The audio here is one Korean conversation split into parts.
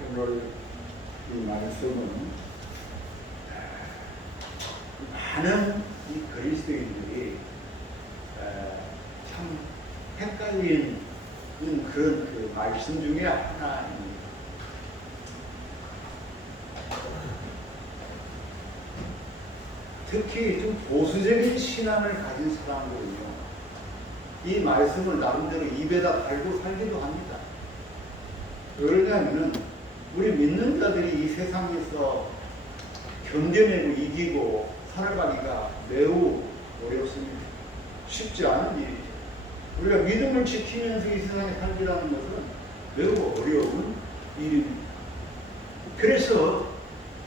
오늘 이 말씀은 많은 이 그리스도인들이 참 헷갈리는 그런 그 말씀 중에 하나입니다. 특히 좀 보수적인 신앙을 가진 사람들은요, 이 말씀을 나름대로 입에다 달고 살기도 합니다. 왜냐하면 우리 믿는 자들이 이 세상에서 견뎌내고 이기고 살아가기가 매우 어렵습니다. 쉽지 않은 일이죠. 우리가 믿음을 지키면서 이 세상에 살기라는 것은 매우 어려운 일입니다. 그래서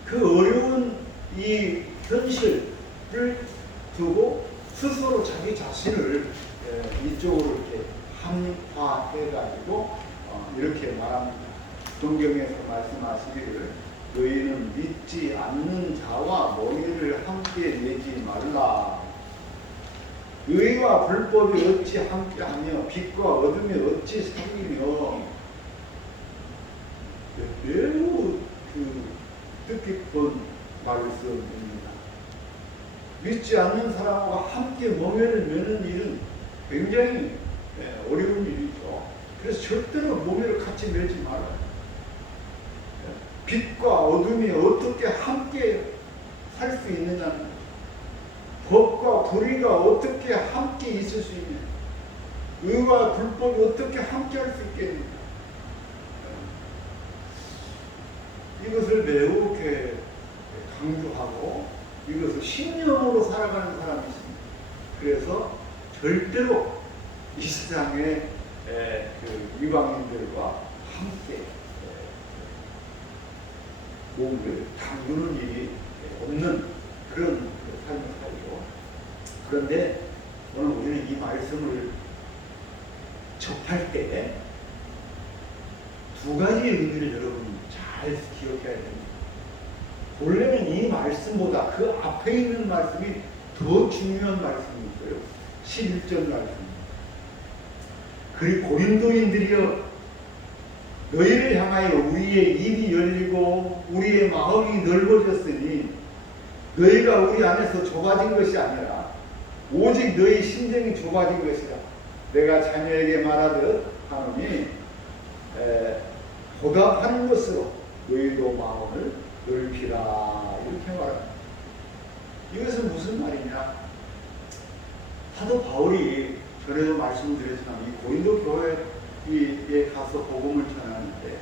그 어려운 이 현실을 두고 스스로 자기 자신을 이쪽으로 이렇게 합리화해가지고 이렇게 말합니다. 성경에서 말씀하시기를 너희는 믿지 않는 자와 머리를 함께 내지 말라. 의와 불법이 어찌 함께하며 빛과 어둠이 어찌 사귀며. 매우 뜻깊은 말씀입니다. 믿지 않는 사람과 함께 모면을 매는 일은 굉장히 어려운 일이죠. 그래서 절대로 모면을 같이 매지 말아요. 빛과 어둠이 어떻게 함께 살 수 있느냐는 거죠. 법과 불의가 어떻게 함께 있을 수 있느냐. 의와 불법이 어떻게 함께 할 수 있겠느냐. 이것을 매우 이렇게 강조하고 이것을 신념으로 살아가는 사람이 있습니다. 그래서 절대로 이 세상의 그 이방인들과 함께 몸을 담그는 일이 없는 그런 삶을 살죠. 그런데 오늘 우리는 이 말씀을 접할 때 두 가지 의미를 여러분 잘 기억해야 됩니다. 본래는 이 말씀보다 그 앞에 있는 말씀이 더 중요한 말씀이 있어요. 11절 말씀입니다. 그리고 고린도인들이여 너희를 향하여 우리의 입이 열리고 우리의 마음이 넓어졌으니 너희가 우리 안에서 좁아진 것이 아니라 오직 너희 심정이 좁아진 것이라. 내가 자녀에게 말하듯 하노니 보답하는 것으로 너희도 마음을 넓히라. 이렇게 말합니다. 이것은 무슨 말이냐? 사도 바울이 전에도 말씀드렸지만 이 고린도 교회에 가서 복음을 전하는데,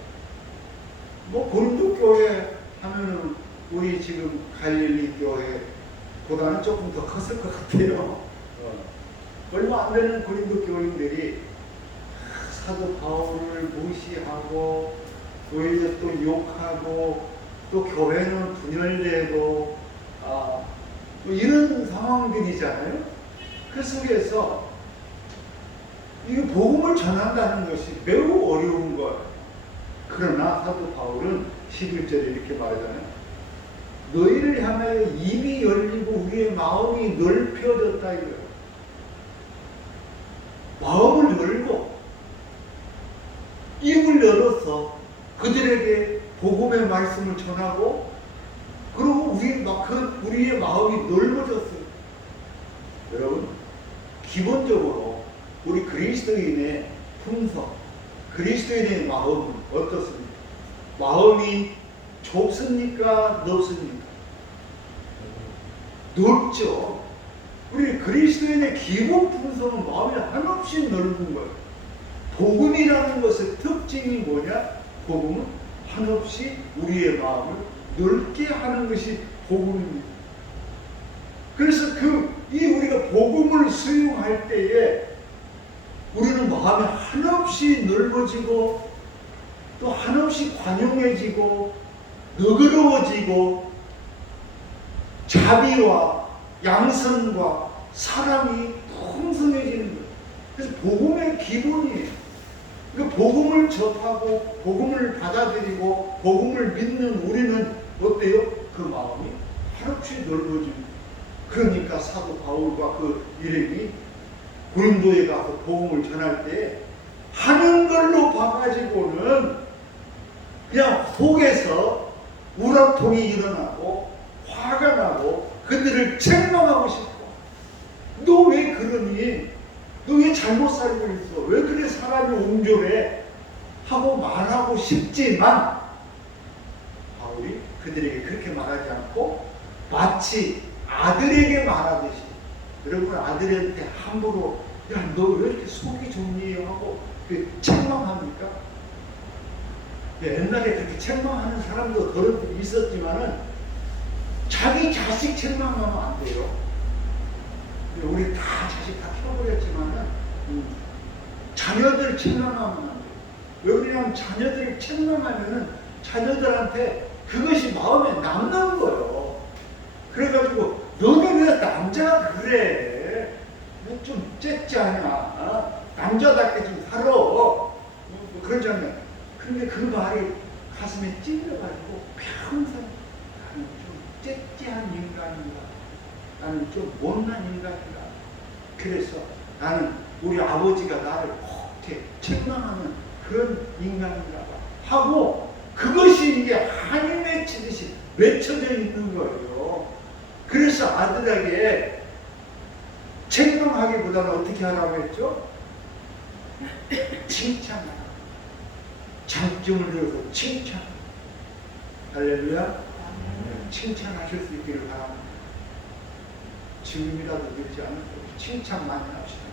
뭐 고린도 교회 하면은 우리 지금 갈릴리 교회보다는 조금 더 컸을 것 같아요. 얼마 안 되는 고린도 교인들이 사도 바울을 무시하고 오히려 또 욕하고 또 교회는 분열되고 뭐 이런 상황들이잖아요. 그 속에서 이 복음을 전한다는 것이 매우 어려운 거예요. 그러나 사도 바울은 11절에 이렇게 말하잖아요. 너희를 향하여 입이 열리고 우리의 마음이 넓혀졌다 이거예요. 마음을 열고 입을 열어서 그들에게 복음의 말씀을 전하고, 그리고 우리의 마음이 넓어졌어요. 여러분, 기본적으로 우리 그리스도인의 품성, 그리스도인의 마음은 어떻습니까? 마음이 좁습니까? 넓습니까? 넓죠. 우리 그리스도인의 기본 품성은 마음이 한없이 넓은 거예요. 복음이라는 것의 특징이 뭐냐? 복음은 한없이 우리의 마음을 넓게 하는 것이 복음입니다. 그래서 우리가 복음을 수용할 때에 우리는 마음이 한없이 넓어지고 또 한없이 관용해지고 너그러워지고 자비와 양선과 사랑이 풍성해지는 거예요. 그래서 복음의 기본이에요. 그러니까 복음을 접하고 복음을 받아들이고 복음을 믿는 우리는 어때요? 그 마음이 한없이 넓어집니다. 그러니까 사도 바울과 그 일행이 고린도에 가서 복음을 전할 때 하는 걸로 봐가지고는 그냥 속에서 우라통이 일어나고 화가 나고 그들을 책망하고 싶어. 너 왜 그러니? 너 왜 잘못 살고 있어? 왜 그래 사람이 온졸해? 하고 말하고 싶지만 바울이 그들에게 그렇게 말하지 않고 마치 아들에게 말하듯이, 여러분 아들한테 함부로 야 너 왜 이렇게 속이 좋니? 하고 책망합니까? 옛날에 그렇게 책망하는 사람도 더러 있었지만은 자기 자식 책망하면 안 돼요. 우리 다 자식 다 키워버렸지만은 자녀들 책망하면 안 돼요. 왜 그러냐면 자녀들을 책망하면은 자녀들한테 그것이 마음에 남는 거예요. 그래가지고 너는 왜 남자가 그래? 좀 째지 않냐? 남자답게 좀 살아. 뭐 그러잖아요. 근데 그 말이 가슴에 찔려가지고 평생 나는 좀 째째한 인간인가? 나는 좀 못난 인간인가? 그래서 나는 우리 아버지가 나를 그렇게 책망하는 그런 인간인가 하고 그것이 이게 한이 맺히듯이 맺혀져 있는 거예요. 그래서 아들에게 책망하기보다는 어떻게 하라고 했죠? 칭찬하라. 장점을 들어서 칭찬. 할렐루야. 칭찬하실 수 있기를 바랍니다. 지금이라도 늦지 않고 칭찬 많이 합시다.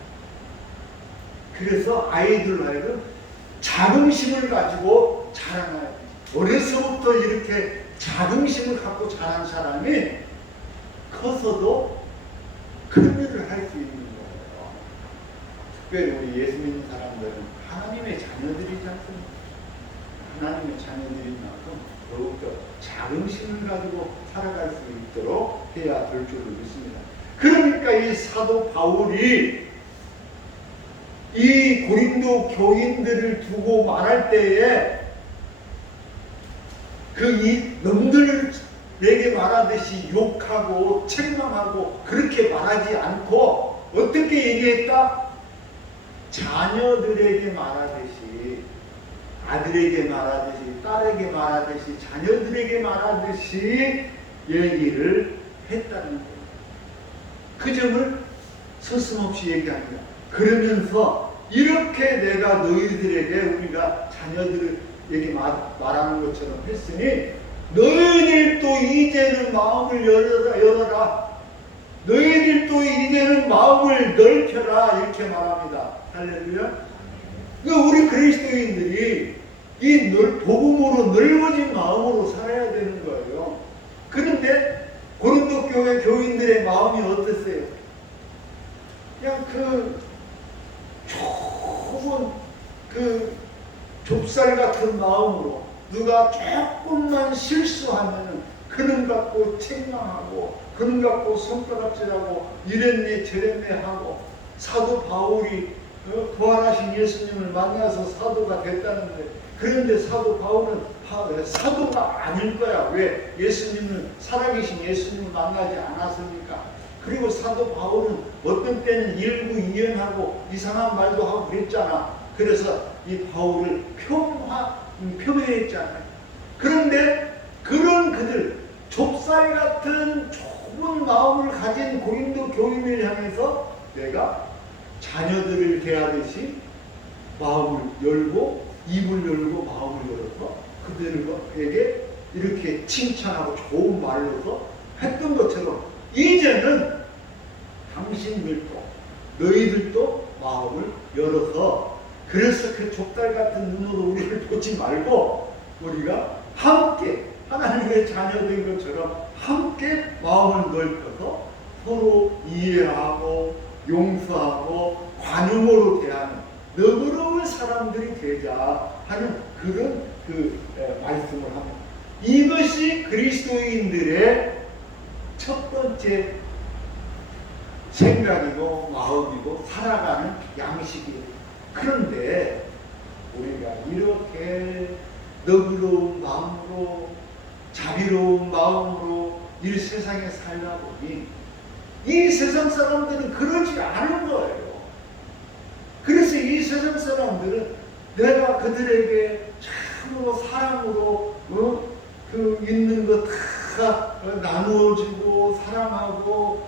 그래서 아이들 하여금 자긍심을 가지고 자라나야 돼. 어려서부터 이렇게 자긍심을 갖고 자란 사람이 커서도 큰 일을 할 수 있는 거예요. 특별히 우리 예수 믿는 사람들은 하나님의 자녀들이지 않습니까? 하나님의 자녀들인 만큼 더욱더 자긍심을 가지고 살아갈 수 있도록 해야 될 줄을 믿습니다. 그러니까 이 사도 바울이 이 고린도 교인들을 두고 말할 때에 그 이 놈들에게 말하듯이 욕하고 책망하고 그렇게 말하지 않고 어떻게 얘기했다? 자녀들에게 말하듯이, 아들에게 말하듯이, 딸에게 말하듯이, 자녀들에게 말하듯이 얘기를 했다는 거예요. 그 점을 서슴없이 얘기합니다. 그러면서 이렇게 내가 너희들에게 우리가 자녀들에게 말하는 것처럼 했으니 너희들도 이제는 마음을 열어라. 너희들도 이제는 마음을 넓혀라. 이렇게 말합니다. 할렐루야. 그러니까 우리 그리스도인들이 이 복음으로 넓어진 마음으로 살아야 되는 거예요. 그런데 고린도 교회 교인들의 마음이 어땠어요? 그냥 좁은 좁쌀 같은 마음으로 누가 조금만 실수하면은 그놈 갖고 책망하고 그놈 갖고 손가락질하고 이랬네 저랬네 하고 사도 바울이 부활하신 예수님을 만나서 사도가 됐다는데 그런데 사도 바울은 사도가 아닐 거야. 왜? 예수님을 살아계신 예수님을 만나지 않았습니까? 그리고 사도 바울은 어떤 때는 일구이연하고 이상한 말도 하고 그랬잖아. 그래서 이 바울을 폄훼했잖아요. 그런데 그런 그들 좁쌀 같은 좁은 마음을 가진 고린도 교인을 향해서 내가 자녀들을 대하듯이 마음을 열고 입을 열고 마음을 열어서 그들에게 이렇게 칭찬하고 좋은 말로서 했던 것처럼 이제는 당신들도 너희들도 마음을 열어서 그래서 그 좁쌀 같은 눈으로 우리를 보지 말고 우리가 함께 하나님의 자녀된 것처럼 함께 마음을 넓혀서 서로 이해하고 용서하고 관용으로 대하는 너그러운 사람들이 되자 하는 그런 말씀을 합니다. 이것이 그리스도인들의 첫 번째 생각이고 마음이고 살아가는 양식이에요. 그런데 우리가 이렇게 너그러운 마음으로 자비로운 마음으로 이 세상에 살다 보니 이 세상 사람들은 그러지 않은 거예요. 그래서 이 세상 사람들은 내가 그들에게 서로 사랑으로 그 있는 거 다 나누어주고 사랑하고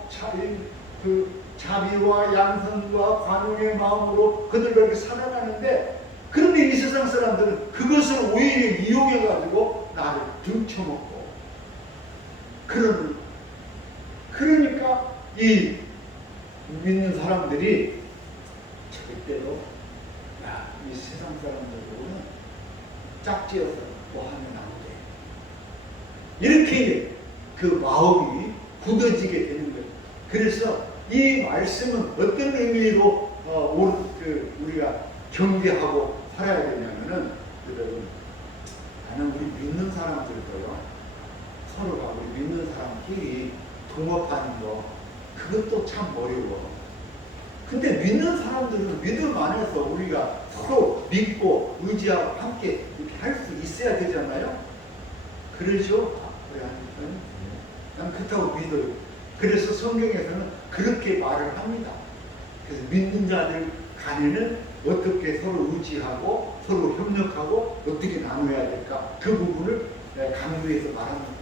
그 자비와 양선과 관용의 마음으로 그들과 이렇게 살아가는데, 그런데 이 세상 사람들은 그것을 오히려 이용해가지고 나를 등쳐먹고 그러니까 이 믿는 사람들이 절대로 이 세상 사람들보고는 짝지어서 뭐 하면 안 돼. 이렇게 그 마음이 굳어지게 되는 거예요. 그래서 이 말씀은 어떤 의미로 우리가 경계하고 살아야 되냐면은, 여러분, 나는 우리 믿는 사람들도요, 서로가 우리 믿는 사람끼리 동업하는 거, 그것도 참 어려워. 근데 믿는 사람들은 믿음 안에서 우리가 서로 믿고 의지하고 함께 이렇게 할 수 있어야 되잖아요. 그러죠? 난 그렇다고 믿어요. 그래서 성경에서는 그렇게 말을 합니다. 그래서 믿는 자들 간에는 어떻게 서로 의지하고 서로 협력하고 어떻게 나눠야 될까, 그 부분을 강조해서 말합니다.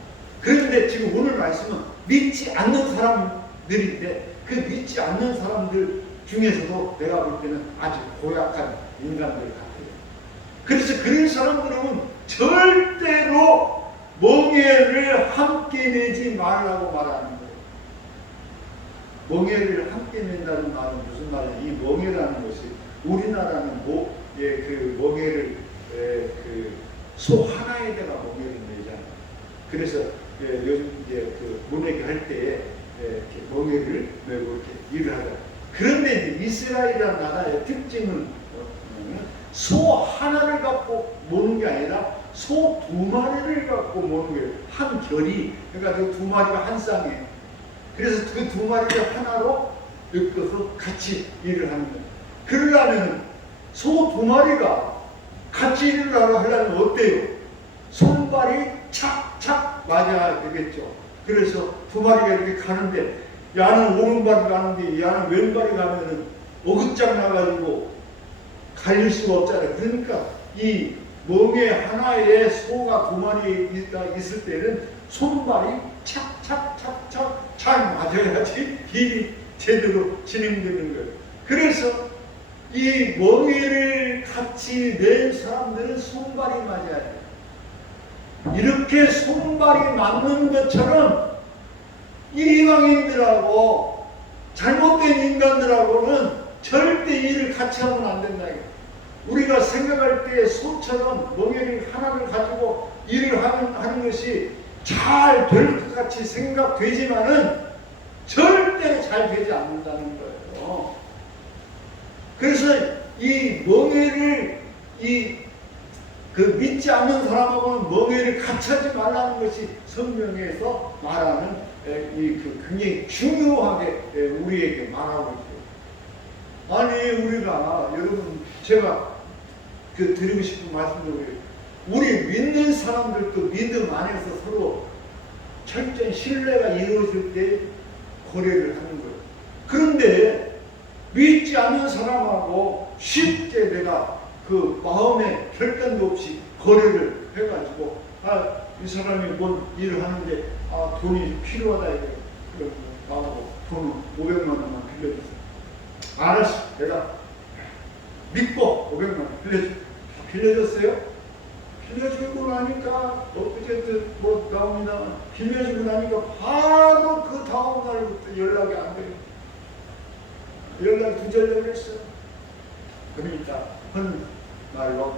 그런데 지금 오늘 말씀은 믿지 않는 사람들인데, 그 믿지 않는 사람들 중에서도 내가 볼 때는 아주 고약한 인간들 같아요. 그래서 그런 사람들은 절대로 멍에를 함께 내지 말라고 말하는 거예요. 멍에를 함께 낸다는 말은 무슨 말이냐? 이 멍에라는 것이 우리나라는 그 멍에를 그 소 하나에다가 멍에를 내잖아요. 그래서 요즘 이제 그 모내기 할 때에 이렇게 멍에를 메고 이렇게 일을 하잖아요. 그런데 이제 이스라엘이라는 나라의 특징은 소 하나를 갖고 모는 게 아니라 소 2마리를 갖고 모는 거예요. 한 결이. 그러니까 그 2마리가 한 쌍이에요. 그래서 그 2마리를 하나로 엮어서 같이 일을 하는 거예요. 그러려면 소 2마리가 같이 일을 하려면 어때요? 손발이 착착 맞아야 되겠죠. 그래서 2마리가 이렇게 가는데, 야는 오른발이 가는데 야는 왼발이 가면은 어긋장 나가지고 갈릴 수가 없잖아요. 그러니까 이 멍에 하나에 소가 2마리 있을 때는 손발이 착착착착 잘 맞아야지 일이 제대로 진행되는 거예요. 그래서 이 멍에를 같이 낸 사람들은 손발이 맞아야 돼요. 이렇게 손발이 맞는 것처럼 이방인들하고 잘못된 인간들하고는 절대 일을 같이 하면 안 된다. 우리가 생각할 때 소처럼 멍에를 하나를 가지고 일을 하는 것이 잘 될 것 같이 생각되지만은 절대로 잘 되지 않는다는 거예요. 그래서 이 멍에를 그 믿지 않는 사람하고는 멍에를 같이 하지 말라는 것이 성경에서 말하는 그 굉장히 중요하게 우리에게 말하고 있어요. 아니, 우리가, 여러분, 제가 드리고 싶은 말씀도, 우리 믿는 사람들도 믿음 안에서 서로 철저히 신뢰가 이루어질 때 거래를 하는 거예요. 그런데 믿지 않는 사람하고 쉽게 내가 그 마음에 결단도 없이 거래를 해가지고, 이 사람이 뭔 일을 하는데 돈이 필요하다 이래. 그래서 나하고 돈 500만 원만 빌려주세요. 알았어, 내가 믿고 500만 원 빌려줬어요. 빌려주고 나니까 어쨌든 뭐 나옵니다. 빌려주고 나니까 바로 그 다음 날부터 연락이 안 돼요. 연락 두절되었어요. 그러니까 한 말로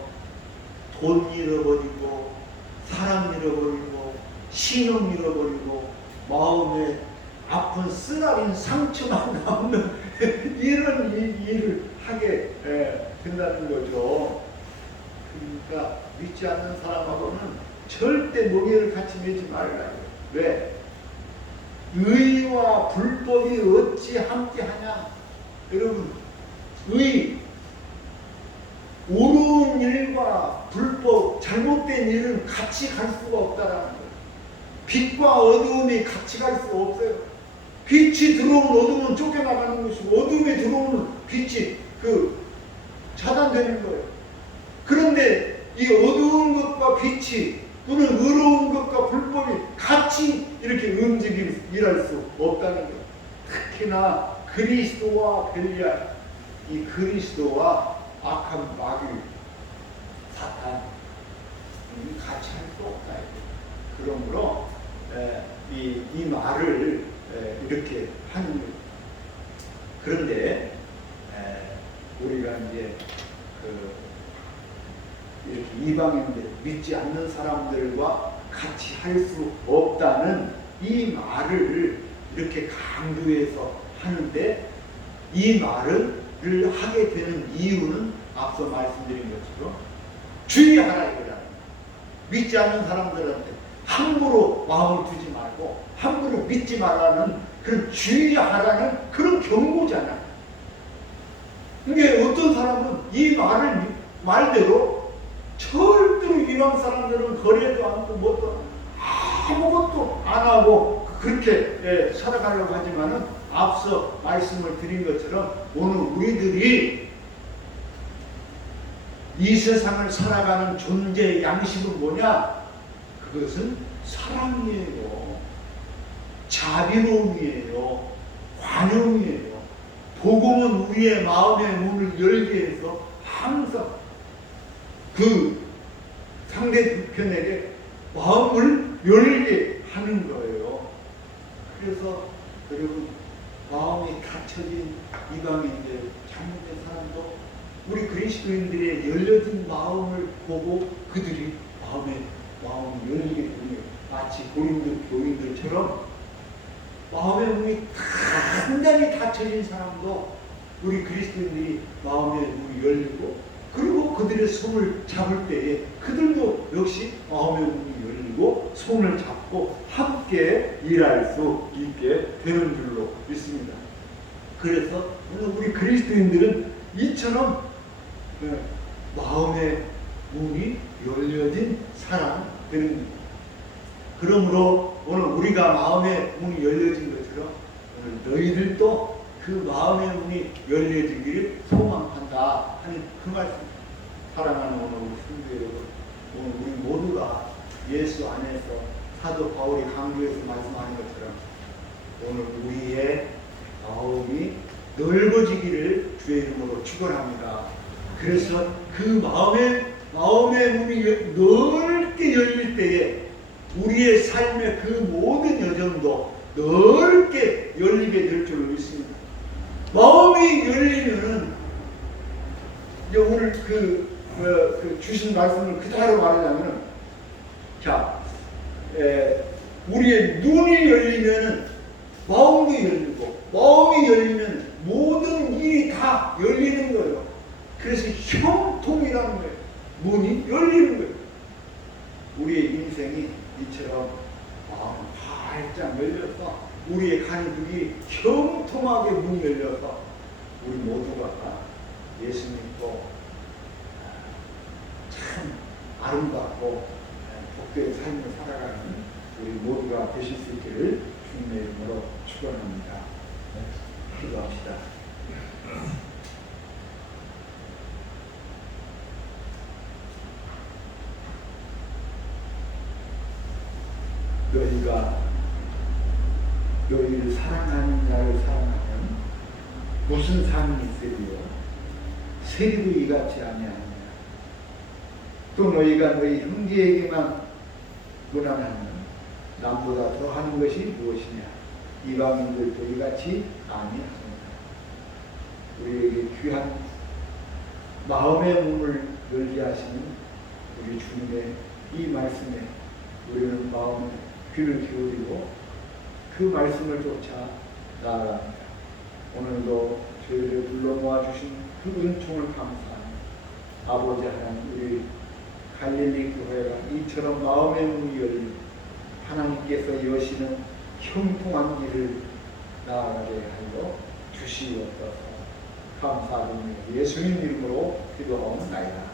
돈 잃어버리고 사람 잃어버리고 신용 잃어버리고 마음에 아픈 쓰라린 상처만 남는 이런 일을 하게 된다는 거죠. 그러니까 믿지 않는 사람하고는 절대 멍에를 같이 매지 말라요. 왜? 의와 불법이 어찌 함께하냐? 여러분, 옳은 일과 불법, 잘못된 일은 같이 갈 수가 없다라는 거예요. 빛과 어두움이 같이 갈 수가 없어요. 빛이 들어오면 어둠은 쫓겨나가는 것이고, 어둠이 들어오면 빛이 차단되는 거예요. 그런데 이 어두운 것과 빛이 또는 의로운 것과 불법이 같이 이렇게 일할 수 없다는 거예요. 특히나 그리스도와 벨리알, 이 그리스도와 악한 마귀, 사탄, 같이 할 수 없다. 그러므로 이 말을 이렇게 하는 거예요. 그런데 우리가 이제 이렇게 이방인들, 믿지 않는 사람들과 같이 할 수 없다는 이 말을 이렇게 강조해서 하는데, 이 말을 하게 되는 이유는 앞서 말씀드린 것처럼 주의하라 이거잖아요. 믿지 않는 사람들한테 함부로 마음을 두지 말고 함부로 믿지 말라는 그런 주의하라는 그런 경고잖아요. 이게 어떤 사람은 이 말대로 절대로 이런 사람들은 거래도 않고 뭐도 아무것도 안 하고 그렇게 살아가려고 하지만은, 앞서 말씀을 드린 것처럼 오늘 우리들이 이 세상을 살아가는 존재의 양식은 뭐냐? 그것은 사랑이에요. 자비로움이에요. 관용이에요. 복음은 우리의 마음의 문을 열게 해서 항상 그 상대편에게 마음을 열게 하는 거예요. 그래서 여러분, 마음이 닫혀진 이방인들, 잘못된 사람도 우리 그리스도인들의 열려진 마음을 보고 그들이 마음이 열리게 되는, 마치 고린도 교인들처럼 마음의 문이 단단히 닫혀진 사람도 우리 그리스도인들이 마음의 문이 열리고, 그리고 그들의 손을 잡을 때에 그들도 역시 마음의 문이 열리고 손을 잡고 함께 일할 수 있게 되는 줄로 믿습니다. 그래서 오늘 우리 그리스도인들은 이처럼 마음의 문이 열려진 사람들입니다. 그러므로 오늘 우리가 마음의 문이 열려진 것처럼 오늘 너희들도 그 마음의 문이 열려지기를 소망한다 하는 그 말씀. 사랑하는 오늘 우리 성도 여러분, 오늘 우리 모두가 예수 안에서 사도 바울이 강조해서 말씀하는 것처럼 오늘 우리의 마음이 넓어지기를 주의 이름으로 축원합니다. 그래서 그 마음의 문이 넓게 열릴 때에 우리의 삶의 그 모든 여정도 넓게 열리게 될 줄로 믿습니다. 마음이 열리면은 오늘 주신 말씀을 그대로 말하자면은, 우리의 눈이 열리면은 마음도 열리고, 마음이 열리면 모든 일이 다 열리는 거예요. 그래서 형통이라는 거예요. 문이 열리는 거예요. 우리의 인생이 이처럼 마음 활짝 열려서 우리의 간격이 형통하게 문이 열려서 우리 모두가 예수 믿고 참 아름답고 복된 삶을 살아가는 우리 모두가 되실 수 있기를 주님의 이름으로 축원합니다. 기도합시다. 너희가 너희를 사랑하는 자를 사랑하면 무슨 상이 있으리요? 세리도 이같이 아니하느냐? 또 너희가 너희 형제에게만 무난하면 남보다 더하는 것이 무엇이냐? 이방인들도 이같이 아니하느냐? 우리에게 귀한 마음의 문을 열게 하시는 우리 주님의 이 말씀에 우리는 마음의 귀를 기울이고 그 말씀을 쫓아 나아갑니다. 오늘도 저희를 불러 모아주신 그 은총을 감사하며 아버지 하나님, 우리 갈릴리 교회가 이처럼 마음의 문이 열린 하나님께서 여시는 형통한 길을 나아가게 하여 주시옵소서. 감사드리며 예수님 이름으로 기도하옵나이다.